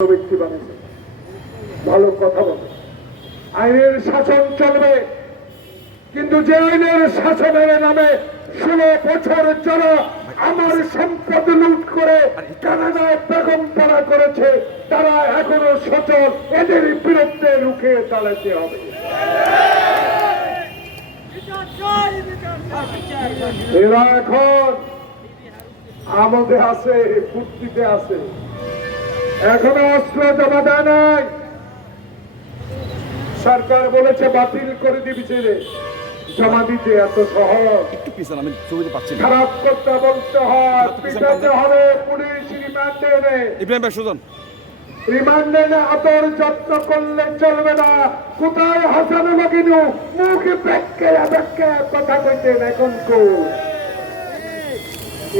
ব্যক্তি বানিয়েছে, ভালো কথা বলে, আইনের শাসন চলবে, কিন্তু যে আইনের শাসনের নামে 16 বছর যারা আমার সম্পদ লুট করে কানাডায় বেগম পাড়া করেছে তারা এখনো সচল, এদের বিরুদ্ধে রুখে দাঁড়াতে হবে। এরা এখন আমাদের আছে, ফুর্তিতে আছে, এখনো অস্ত্র জমা দেয় নাই। সরকার বলেছে বাতিল করে দিবি, ছেড়ে জমা দিতে এত সহজ? একটু পিছন, আমি ছবিতে পাচ্ছি না। খারাপ করতে বলতে হয়, পিছাতে হবে। পুলিশ রিমান্ডে নেই, ইব্রাহিম ভাই সুজন রিমান্ডে আদর যত্ন করলে চলবে না। কোথায় হাসানুল কিনু মুখে ব্যাখ্যা ব্যাখ্যা কথা কইতেন, এখন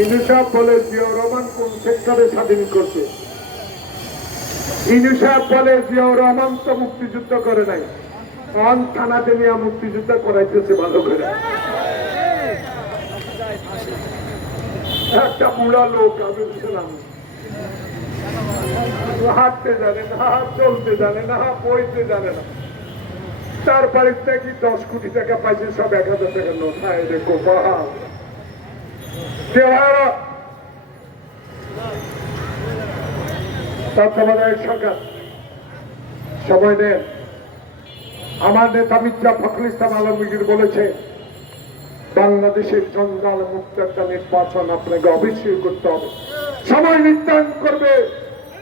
ইনুসাব বলে জিয়াউর রহমান কোন সেক্টরে স্বাধীন করছে? ইনুসাব বলে জিয়াউর রহমান তো মুক্তিযুদ্ধ করে নাই, অন থানাতে নিয়ে মুক্তিযুদ্ধ করাইতেছে ভালো করে। একটা বুড়া লোক, আমি ছিলাম, হাঁটতে জানে না, চলতে জানে না, বইতে জানে না, তার বাড়ির থেকে 10 কোটি টাকা পাইছে, সব 1000 টাকা নোট। হ্যাঁ দেখো তত্ত্বাবধায়ক সরকার সময় দেন। আমার নেতা মির্জা ফখরুল ইসলাম আলমগীর বলেছে বাংলাদেশের জঞ্জাল মুক্ত একটা নির্বাচন আপনাকে অবশ্যই করতে হবে। সময় নির্ধারণ করবে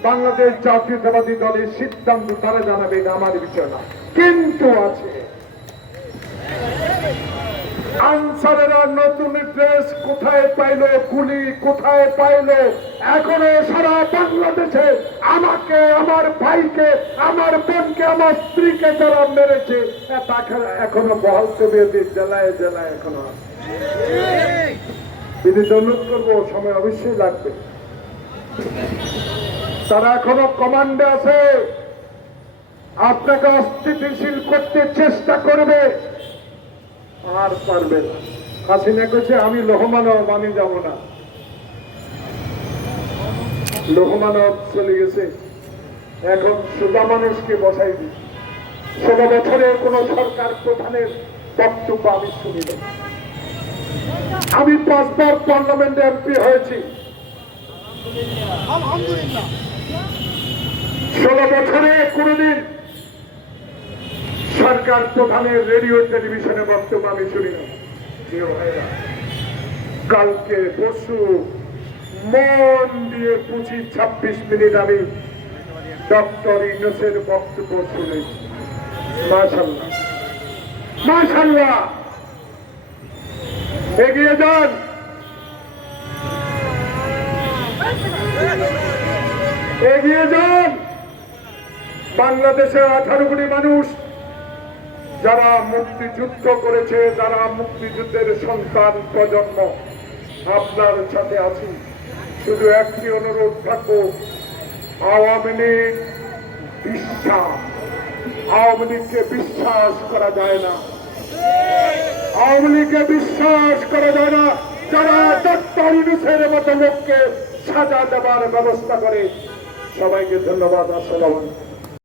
বাংলাদেশ জাতীয়তাবাদী দলের সিদ্ধান্ত, তারা জানাবে, এটা আমার বিষয় না। কিন্তু আছে আনসারেরা নতুন ড্রেস কোথায় পাইলো, গুলি কোথায় পাইলো? এখনো সারা বাংলাদেশে আমাকে, আমার ভাইকে, আমার বোনকে, আমার স্ত্রীকে যারা মেরেছে তাকে এখনো বহাল তবিয়তে জেলায় জেলায় এখনো আছে। অনুরোধ করবো, সময় অবশ্যই লাগবে। তারা এখনো কমান্ডে আছে, আপনাকে অস্থিতিশীল করতে চেষ্টা করবে, আর পারবে না। হাসিনা কইছে আমি লোহমানব, আমি যাব না। লোহমানব চলে গেছে, এখন সোজা মানুষকে বসাই দিই। 16 বছরে কোন সরকার প্রধানের বক্তব্য আমি শুনি না। আমি 5 বার পার্লামেন্টে এমপি হয়েছি। 16 বছরে কোনদিন সরকার প্রধানের রেডিও টেলিভিশনে বক্তব্য আমি শুনি না। কালকে পরশু মন দিয়ে 25-26 মিনিট আমি ডক্টর ইউনূসের বক্তব্য শুনেছি। মাশাআল্লাহ, মাশাআল্লাহ, এগিয়ে যান, এগিয়ে যান। বাংলাদেশের 18 কোটি মানুষ যারা মুক্তিযুদ্ধ করেছে, যারা মুক্তিযুদ্ধের সন্তান প্রজন্ম, আপনার সাথে আছি। শুধু একটি অনুরোধ থাকবো, আওয়ামী লীগ আওয়ামী লীগকে বিশ্বাস করা যায় না, আওয়ামী লীগকে বিশ্বাস করা যায় না। যারা ডক্টর ইউনূসের মতো লোককে সাজা দেওয়ার ব্যবস্থা করে। সবাইকে ধন্যবাদ। আসসালামু আলাইকুম।